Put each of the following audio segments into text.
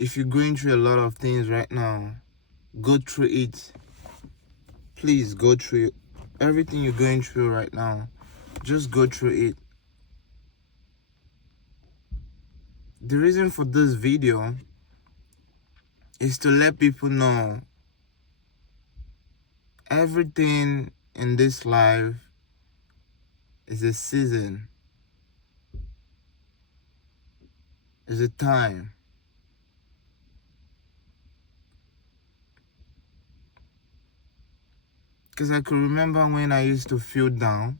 If you're going through a lot of things right now, go through it. Please go through it. Everything you're going through right now, just go through it. The reason for this video is to let people know everything in this life is a season, is a time. Because I could remember when I used to feel down.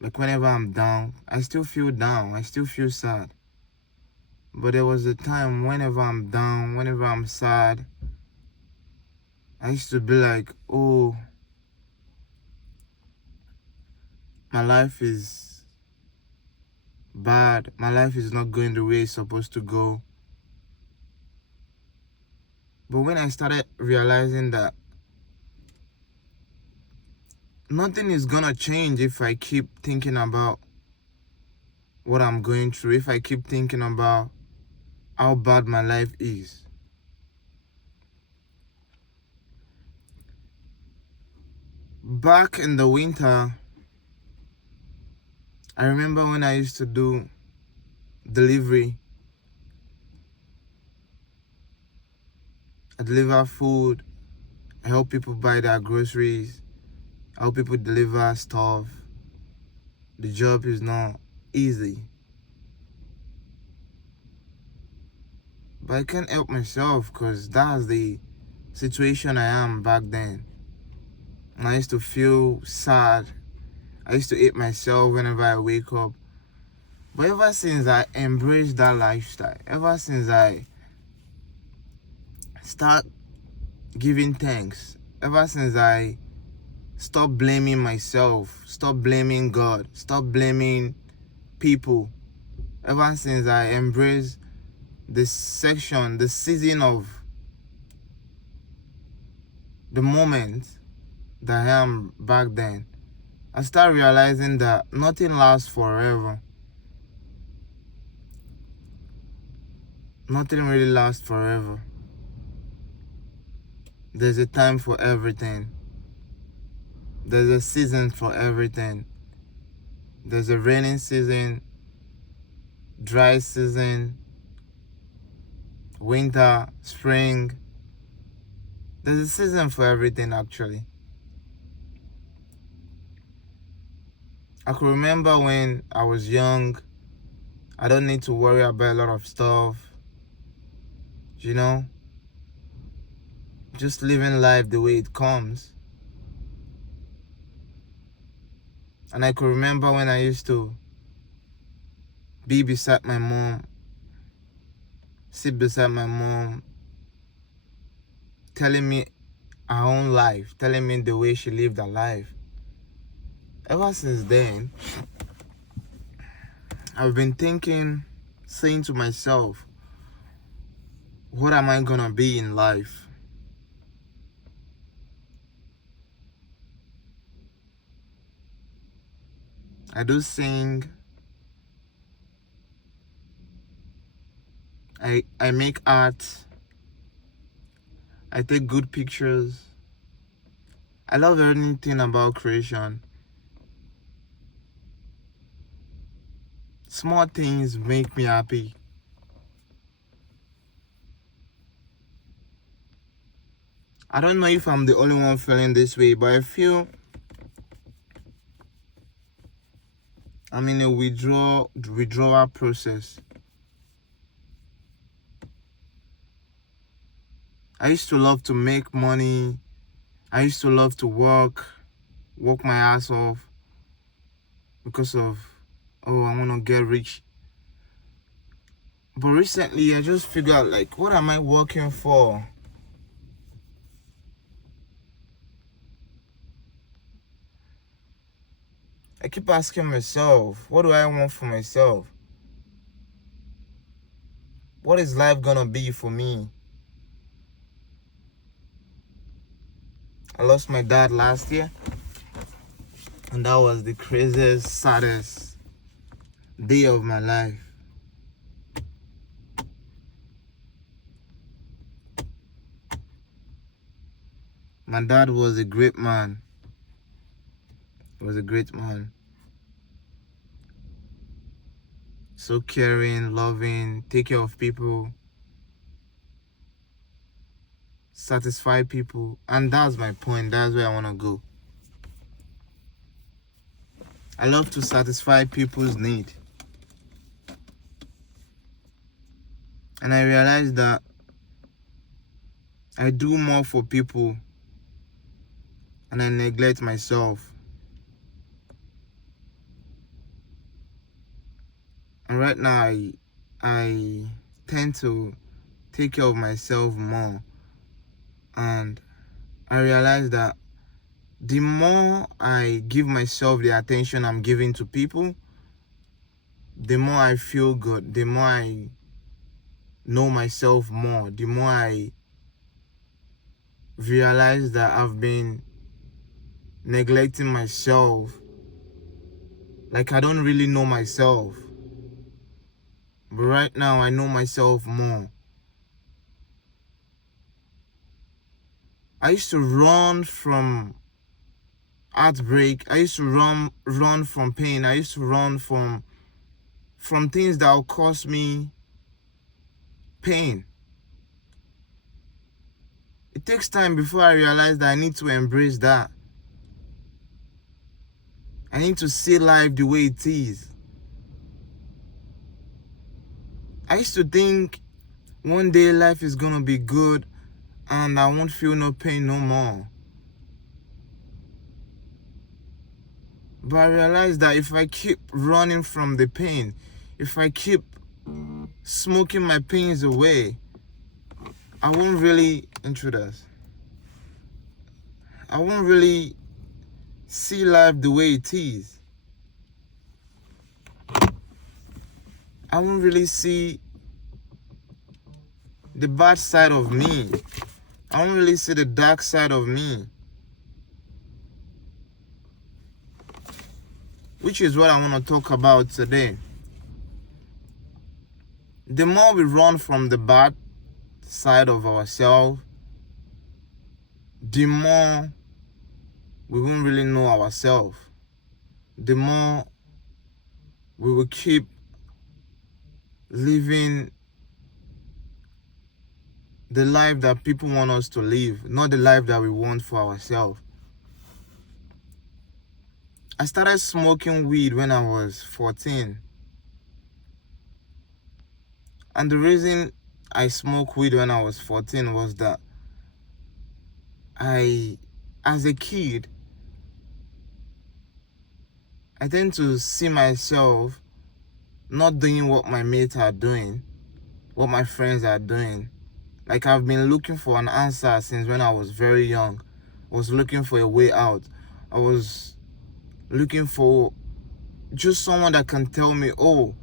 Like whenever I'm down, I still feel down. I still feel sad. But there was a time whenever I'm down, whenever I'm sad, I used to be like, oh, my life is bad. My life is not going the way it's supposed to go. But when I started realizing that nothing is gonna change if I keep thinking about what I'm going through, if I keep thinking about how bad my life is. Back in the winter, I remember when I used to do delivery. I deliver food, I help people buy their groceries, I help people deliver stuff. The job is not easy. But I can't help myself because that's the situation I am back then. And I used to feel sad. I used to hate myself whenever I wake up. But ever since I embraced that lifestyle, ever since I start giving thanks, ever since I stop blaming myself, stop blaming God, stop blaming people, ever since I embrace this section, the season of the moment that I am back then, I start realizing that nothing lasts forever. Nothing really lasts forever. There's a time for everything. There's a season for everything. There's a rainy season, dry season, winter, spring. There's a season for everything, actually. I could remember when I was young, I don't need to worry about a lot of stuff, you know? Just living life the way it comes. And I could remember when I used to be beside my mom, sit beside my mom, telling me her own life, telling me the way she lived her life. Ever since then, I've been thinking, saying to myself, what am I gonna be in life? I do sing. I make art. I take good pictures. I love anything about creation. Small things make me happy. I don't know if I'm the only one feeling this way, but I feel I'm in a withdrawal process. I used to love to make money. I used to love to work my ass off because of, oh, I want to get rich. But recently, I just figured out, like, what am I working for? I keep asking myself, what do I want for myself? What is life gonna be for me? I lost my dad last year, and that was the craziest, saddest day of my life. My dad was a great man. He was a great man. So caring, loving, take care of people, satisfy people. And that's my point. That's where I want to go. I love to satisfy people's need. And I realized that I do more for people and I neglect myself. And right now I tend to take care of myself more. And I realize that the more I give myself the attention I'm giving to people, the more I feel good, the more I know myself more, the more I realize that I've been neglecting myself. Like I don't really know myself. But right now I know myself more. I used to run from heartbreak. I used to run from pain. I used to run from things that will cause me pain. It takes time before I realize that I need to embrace that. I need to see life the way it is. I used to think one day life is gonna be good and I won't feel no pain no more. But I realized that if I keep running from the pain, if I keep smoking my pains away, I won't really I won't really see life the way it is. I won't really see the bad side of me. I won't really see the dark side of me. Which is what I want to talk about today. The more we run from the bad side of ourselves, the more we won't really know ourselves. The more we will keep living the life that people want us to live, not the life that we want for ourselves. I started smoking weed when I was 14. And the reason I smoked weed when I was 14 was that as a kid, I tend to see myself not doing what my mates are doing, what my friends are doing. Like I've been looking for an answer since when I was very young. I was looking for a way out. I was looking for just someone that can tell me, oh,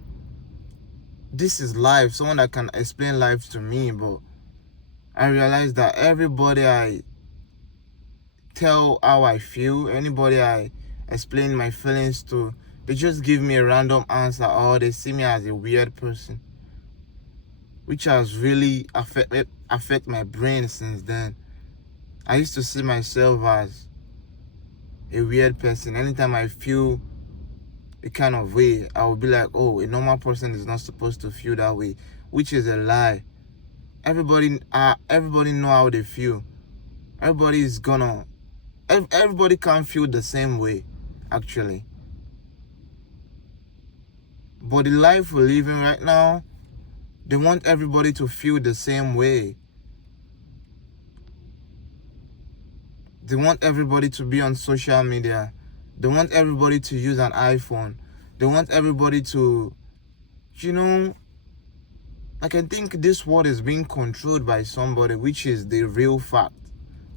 this is life. Someone that can explain life to me. But I realized that everybody I tell how I feel, anybody I explain my feelings to, they just give me a random answer or they see me as a weird person, which has really affect my brain since then. I used to see myself as a weird person. Anytime I feel a kind of way, I would be like, oh, a normal person is not supposed to feel that way, which is a lie. Everybody know how they feel. Everybody can't feel the same way, actually. But the life we're living right now, they want everybody to feel the same way. They want everybody to be on social media. They want everybody to use an iPhone. They want everybody to, like I think this world is being controlled by somebody, which is the real fact.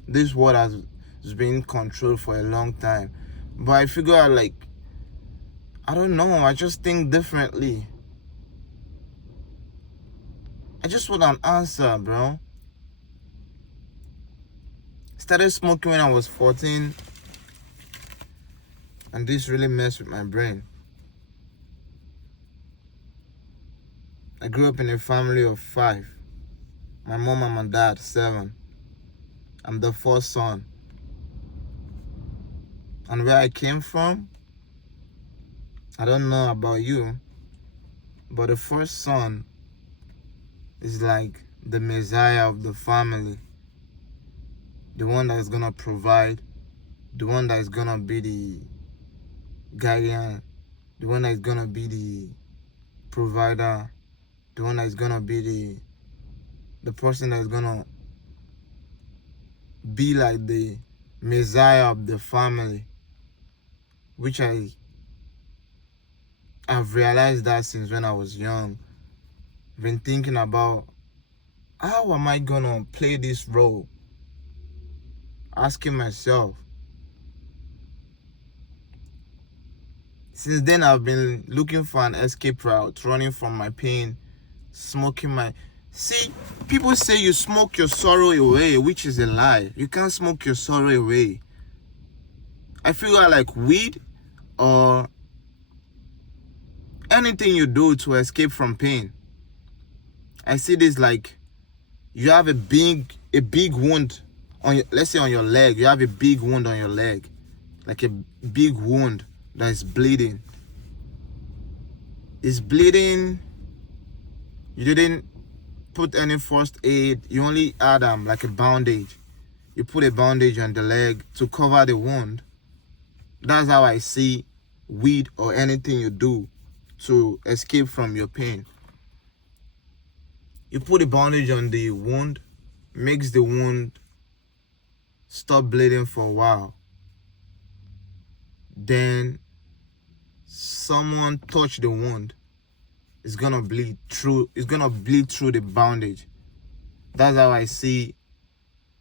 This world has been controlled for a long time. But I figure out, I don't know, I just think differently. I just want an answer, bro. Started smoking when I was 14. And this really messed with my brain. I grew up in a family of 5. My mom and my dad, 7. I'm the first son. and where I came from, I don't know about you, but the first son is like the Messiah of the family, the one that is gonna provide, the one that is gonna be the guardian, the one that is gonna be the provider, the one that is gonna be the person that is gonna be like the Messiah of the family, which I've realized that since when I was young. Been thinking about how am I gonna play this role? Asking myself. Since then, I've been looking for an escape route, running from my pain, smoking my... See, people say you smoke your sorrow away, which is a lie. You can't smoke your sorrow away. I feel like weed or anything you do to escape from pain. I see this like you have a big wound on your, let's say on your leg. You have a big wound on your leg, like a big wound that is bleeding. It's bleeding. You didn't put any first aid. You only add like a bandage. You put a bandage on the leg to cover the wound. That's how I see weed or anything you do to escape from your pain. You put a bandage on the wound, makes the wound stop bleeding for a while. Then someone touch the wound, it's gonna bleed through the bandage. That's how I see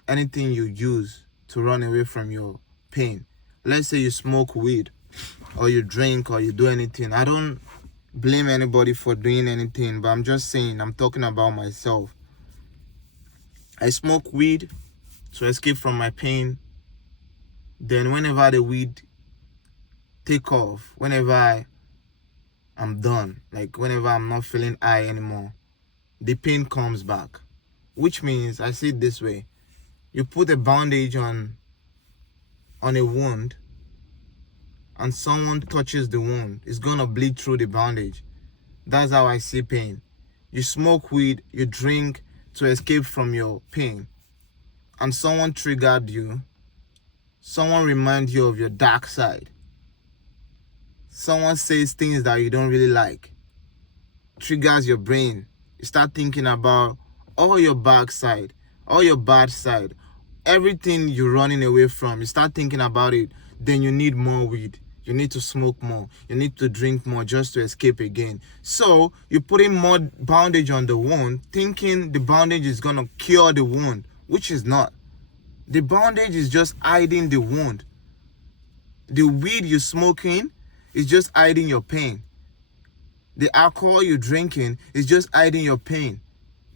anything you use to run away from your pain. Let's say you smoke weed or you drink or you do anything. I don't blame anybody for doing anything, but I'm just saying, I'm talking about myself. I smoke weed to escape from my pain. Then whenever the weed take off, whenever I'm done, like whenever I'm not feeling high anymore, the pain comes back. Which means, I see it this way. You put a bandage on a wound and someone touches the wound, it's gonna bleed through the bandage. That's how I see pain. You smoke weed, you drink to escape from your pain, and someone triggered you, someone reminds you of your dark side, someone says things that you don't really like, triggers your brain. You start thinking about all your bad side, all your bad side, everything you're running away from. You start thinking about it, then you need more weed. You need to smoke more. You need to drink more just to escape again. So you're putting more bandage on the wound, thinking the bandage is going to cure the wound, which is not. The bandage is just hiding the wound. The weed you're smoking is just hiding your pain. The alcohol you're drinking is just hiding your pain.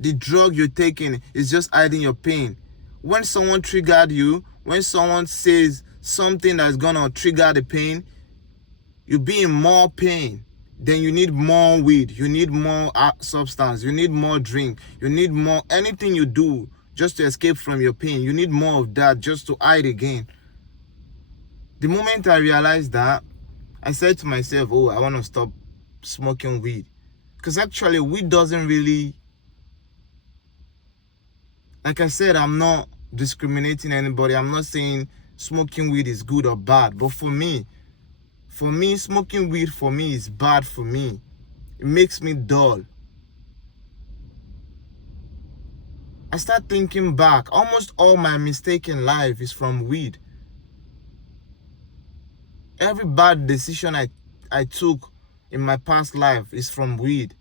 The drug you're taking is just hiding your pain. When someone triggered you, when someone says something that's going to trigger the pain, you be in more pain. Then you need more weed. You need more substance. You need more drink. You need more anything you do just to escape from your pain. You need more of that just to hide again. The moment I realized that, I said to myself, oh, I want to stop smoking weed. Because actually, weed doesn't really... Like I said, I'm not discriminating anybody. I'm not saying smoking weed is good or bad. But for me, smoking weed for me is bad for me. It makes me dull. I start thinking back. Almost all my mistake in life is from weed. Every bad decision I took in my past life is from weed.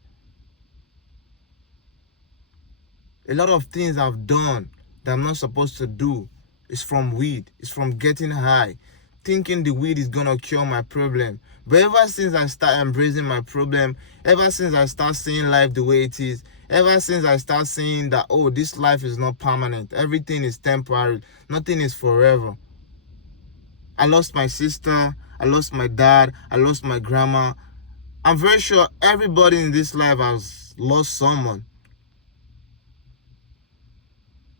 A lot of things I've done that I'm not supposed to do is from weed. It's from getting high, thinking the weed is gonna cure my problem. But ever since I start embracing my problem, ever since I start seeing life the way it is, ever since I start seeing that, oh, this life is not permanent, everything is temporary, nothing is forever. I lost my sister, I lost my dad, I lost my grandma. I'm very sure everybody in this life has lost someone.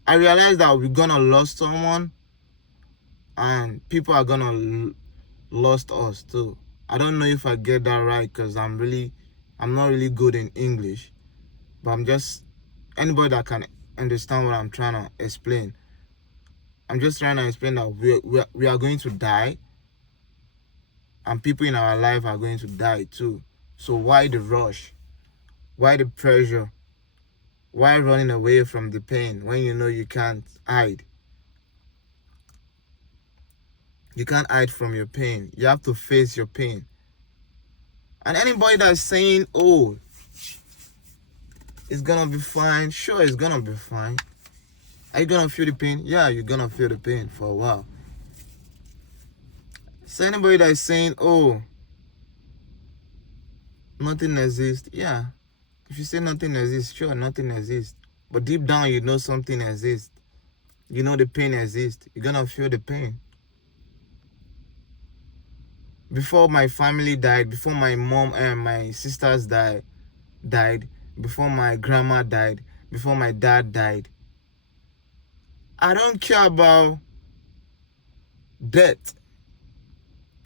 I realized that we're gonna lose someone and people are gonna lost us too. I don't know if I get that right, because I'm not really good in English, but I'm just anybody that can understand what I'm trying to explain. I'm just trying to explain that we are going to die, and people in our life are going to die too. So why the rush? Why the pressure? Why running away from the pain when you know you can't hide? You can't hide from your pain. You have to face your pain. And anybody that's saying, oh, it's gonna be fine, sure, it's gonna be fine. Are you gonna feel the pain? Yeah, you're gonna feel the pain for a while. So anybody that's saying, oh, nothing exists, yeah. If you say nothing exists, sure, nothing exists. But deep down, you know something exists. You know the pain exists. You're gonna feel the pain. Before my family died, before my mom and my sisters died, before my grandma died, before my dad died, I don't care about death.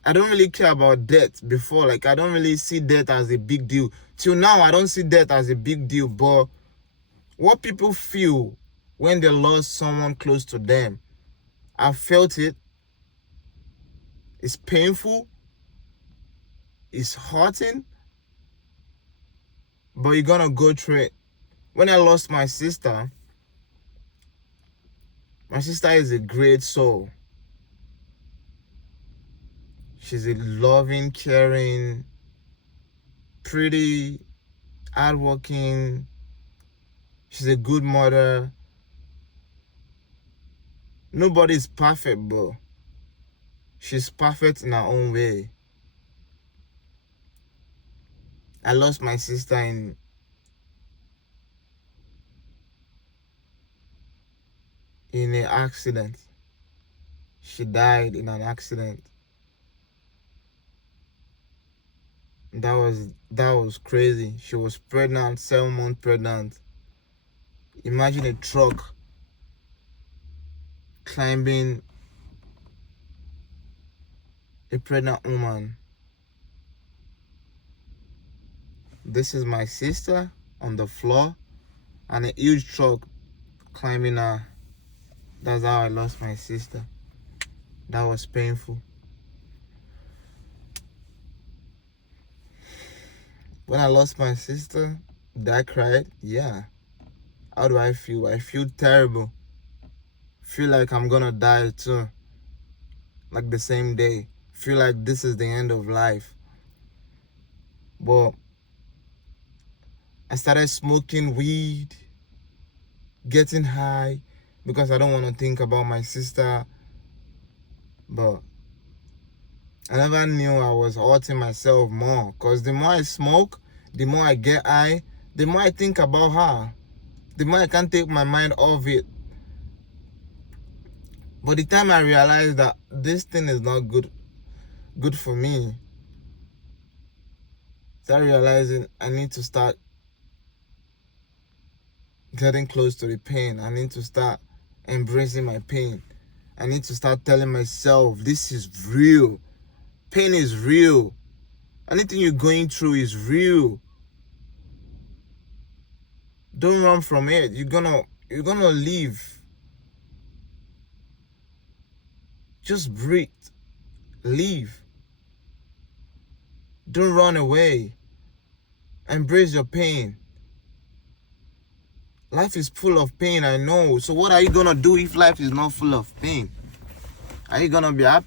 I don't really care about death before. Like, I don't really see death as a big deal. Till now, I don't see death as a big deal. But what people feel when they lost someone close to them, I felt it. It's painful. It's hurting. But you're gonna go through it. When I lost my sister is a great soul. She's a loving, caring, pretty, hardworking. She's a good mother. Nobody's perfect, but she's perfect in her own way. I lost my sister in an accident. She died in an accident. That was crazy. She was pregnant, 7 months pregnant. Imagine a truck climbing a pregnant woman. This is my sister on the floor, and a huge truck climbing her. That's how I lost my sister. That was painful. When I lost my sister, did I cry? Yeah. How do I feel? I feel terrible. Feel like I'm gonna die too. Like the same day. Feel like this is the end of life. But I started smoking weed, getting high, because I don't want to think about my sister. But I never knew I was hurting myself more, because the more I smoke, the more I get high, the more I think about her, the more I can't take my mind off it. But the time I realized that this thing is not good for me, start realizing I need to start getting close to the pain. I need to start embracing my pain. I need to start telling myself, this is real. Pain is real. Anything you're going through is real. Don't run from it. You're gonna leave. Just breathe. Leave. Don't run away. Embrace your pain. Life is full of pain, I know. So what are you gonna do if life is not full of pain? Are you gonna be happy?